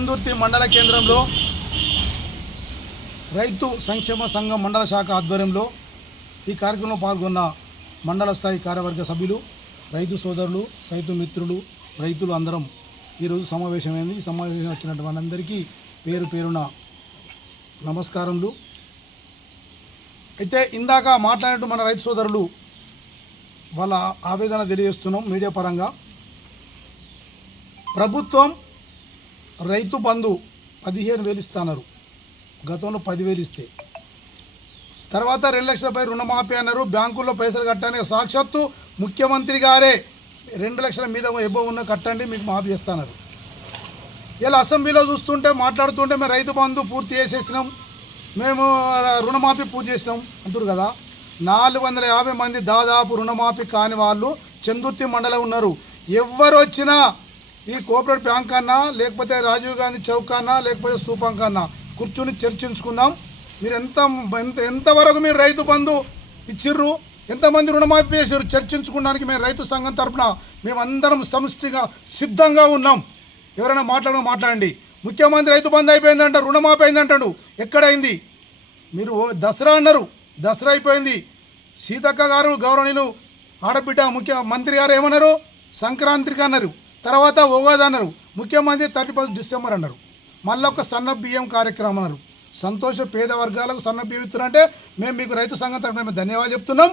చందుర్తి మండల కేంద్రంలో రైతు సంక్షేమ సంఘం మండల శాఖ ఆధ్వర్యంలో ఈ కార్యక్రమంలో పాల్గొన్న మండల స్థాయి కార్యవర్గ సభ్యులు, రైతు సోదరులు, రైతు మిత్రులు, రైతులు అందరం ఈరోజు సమావేశమైంది. ఈ సమావేశం వచ్చినటువంటి వాళ్ళందరికీ పేరు పేరున నమస్కారములు. అయితే ఇందాక మాట్లాడినట్టు మన రైతు సోదరులు వాళ్ళ ఆవేదన తెలియజేస్తున్నాం మీడియా పరంగా. ప్రభుత్వం రైతు బంధు 15,000 ఇస్తున్నారు. గతంలో 10,000 ఇస్తే తర్వాత 2 లక్షలపై రుణమాఫీ అన్నారు. బ్యాంకుల్లో పైసలు కట్టని సాక్షాత్తు ముఖ్యమంత్రి గారే 2 లక్షల మీద ఎబో ఉన్న కట్టండి మీకు మాఫీ చేస్తున్నారు. ఇలా అసెంబ్లీలో చూస్తుంటే మాట్లాడుతుంటే మేము రైతు బంధు పూర్తి చేసేసినాం, మేము రుణమాఫీ పూర్తి చేసినాం అంటారు కదా. 450 మంది దాదాపు రుణమాఫీ కాని వాళ్ళు చందుర్తి మండలం ఉన్నారు. ఎవరు వచ్చినా ఈ కోఆపరేటివ్ బ్యాంక్ అన్నా, లేకపోతే రాజీవ్ గాంధీ చౌక్ అన్నా, లేకపోతే స్తూపం కన్నా కూర్చుని చర్చించుకుందాం. మీరు ఎంతవరకు మీరు రైతు బంధు ఇచ్చిర్రు, ఎంతమంది రుణమాఫీ చేసారు చర్చించుకోవడానికి మేము రైతు సంఘం తరఫున మేమందరం సమిష్టిగా సిద్ధంగా ఉన్నాం. ఎవరైనా మాట్లాడండి. ముఖ్యమంత్రి రైతు బంధు అయిపోయిందంట, రుణమాఫీ అయిందంటాడు. ఎక్కడైంది? మీరు దసరా అన్నారు, దసరా అయిపోయింది. సీతక్క గారు గౌరవనీయులు ఆడబిడ్డ ముఖ్యమంత్రి గారు ఏమన్నారు? సంక్రాంతికి అన్నారు, తర్వాత ఉగాది అన్నారు, ముఖ్యమంత్రి 31 డిసెంబర్ అన్నారు. మళ్ళీ ఒక సన్న బియ్యం కార్యక్రమం అన్నారు. సంతోష పేద వర్గాలకు సన్న బియ్యం ఇస్తున్నారంటే మేము మీకు రైతు సంఘం తరఫున మేము ధన్యవాదాలు చెప్తున్నాం.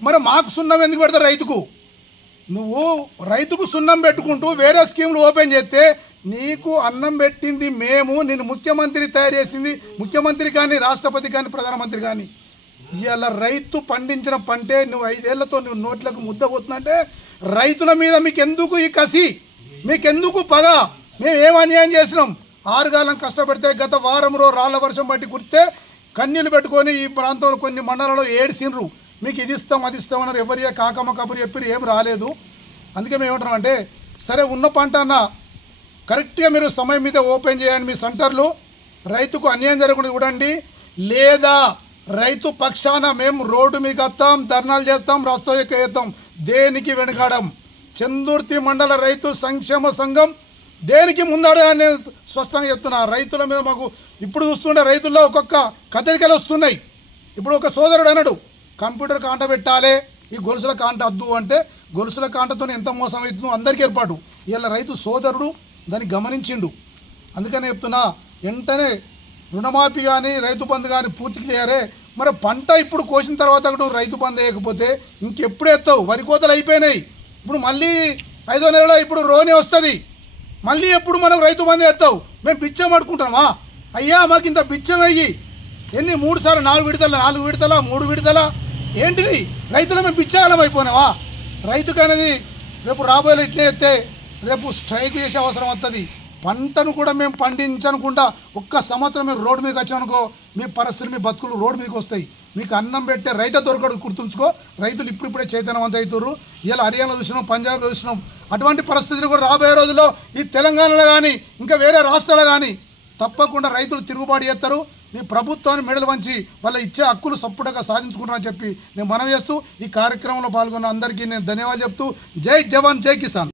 మరి మాకు సున్నం ఎందుకు పెడతారు? రైతుకు నువ్వు రైతుకు సున్నం పెట్టుకుంటూ వేరే స్కీములు ఓపెన్ చేస్తే నీకు అన్నం పెట్టింది మేము, నేను ముఖ్యమంత్రి తయారు చేసింది ముఖ్యమంత్రి కానీ, రాష్ట్రపతి కానీ, ప్రధానమంత్రి కానీ. ఇవాళ రైతు పండించిన పంటే నువ్వు 5 ఏళ్లతో నువ్వు నోట్లకు ముద్ద పోతుందంటే రైతుల మీద మీకెందుకు ఈ కసి, మీకెందుకు పగ? మేము ఏం అన్యాయం చేసినాం? 6 కాలం కష్టపడితే గత వారంలో రాళ్ల వర్షం బట్టి కుడితే కన్నీళ్ళు పెట్టుకొని ఈ ప్రాంతంలో కొన్ని మండలాల్లో ఏడ్చిండ్రు. మీకు ఇది ఇస్తాం అది ఇస్తామన్నారు. ఎవరి కాకమ్మ కబురు చెప్పి ఏం రాలేదు. అందుకే మేము ఏమంటున్నాం అంటే, సరే ఉన్న పంట అన్న కరెక్ట్గా మీరు సమయం మీద ఓపెన్ చేయండి మీ సెంటర్లు, రైతుకు అన్యాయం జరగకుండా చూడండి. లేదా రైతు పక్షాన మేము రోడ్డు మీకు వస్తాం, ధర్నాలు చేస్తాం, రస్తా ఎక్కేస్తాం, దేనికి వెనకాడం. చందుర్తి మండల రైతు సంక్షేమ సంఘం దేనికి ముందాడే అని స్పష్టంగా చెప్తున్నా. రైతుల మీద మాకు ఇప్పుడు చూస్తుంటే రైతుల్లో ఒక్కొక్క కదలికలు వస్తున్నాయి. ఇప్పుడు ఒక సోదరుడు అన్నాడు, కంప్యూటర్ కాంట పెట్టాలి, ఈ గొలుసుల కాంట వద్దు అంటే, గొలుసుల కాంటతో ఎంత మోసం అవుతుందో అందరికీ ఏర్పాటు. ఇలా రైతు సోదరుడు దాన్ని గమనించిండు. అందుకనే చెప్తున్నా, వెంటనే రుణమాఫీ కానీ రైతు బంధు కానీ పూర్తి చేయాలి. మరి పంట ఇప్పుడు కోసిన తర్వాత కూడా రైతు బంధు వేయకపోతే ఇంకెప్పుడు ఎత్తావు? వరి కోతలు అయిపోయినాయి. ఇప్పుడు మళ్ళీ 5వ నెలలో ఇప్పుడు రోనే వస్తుంది. మళ్ళీ ఎప్పుడు మనం రైతు బంధు ఎత్తావు? మేము బిచ్చం అడుకుంటామా? అయ్యా మాకు ఇంత బిచ్చం అయ్యి ఎన్ని 3 సార్లు 4 విడతల 3 విడతల ఏంటిది? రైతులు మేము బిచ్చాలం అయిపోయినావా? రైతుకనేది రేపు రాబోయే ఇట్లే ఎత్తే రేపు స్ట్రైక్ చేసే అవసరం వస్తుంది. పంటను కూడా మేము పండించనుకుండా ఒక్క సంవత్సరం మీరు రోడ్డు మీకు వచ్చానుకో, మీ పరిస్థితులు మీ బతుకులు రోడ్డు మీకు వస్తాయి. మీకు అన్నం పెట్టే రైతు దొరకడు, గుర్తుంచుకో. రైతులు ఇప్పుడిప్పుడే చైతన్యవంతం అవుతారు. ఇలా హర్యానాలో చూసినాం, పంజాబ్లో చూసినాం. అటువంటి పరిస్థితులు కూడా రాబోయే రోజుల్లో ఈ తెలంగాణలో కానీ ఇంకా వేరే రాష్ట్రాలు కానీ తప్పకుండా రైతులు తిరుగుబాటు చేస్తారు. మీ ప్రభుత్వాన్ని మెడలు వంచి వాళ్ళ ఇచ్చే హక్కులు సప్పుడుగా సాధించుకుంటారని చెప్పి నేను మనవి చేస్తూ ఈ కార్యక్రమంలో పాల్గొన్న అందరికీ నేను ధన్యవాదాలు చెప్తూ జై జవాన్ జై కిసాన్.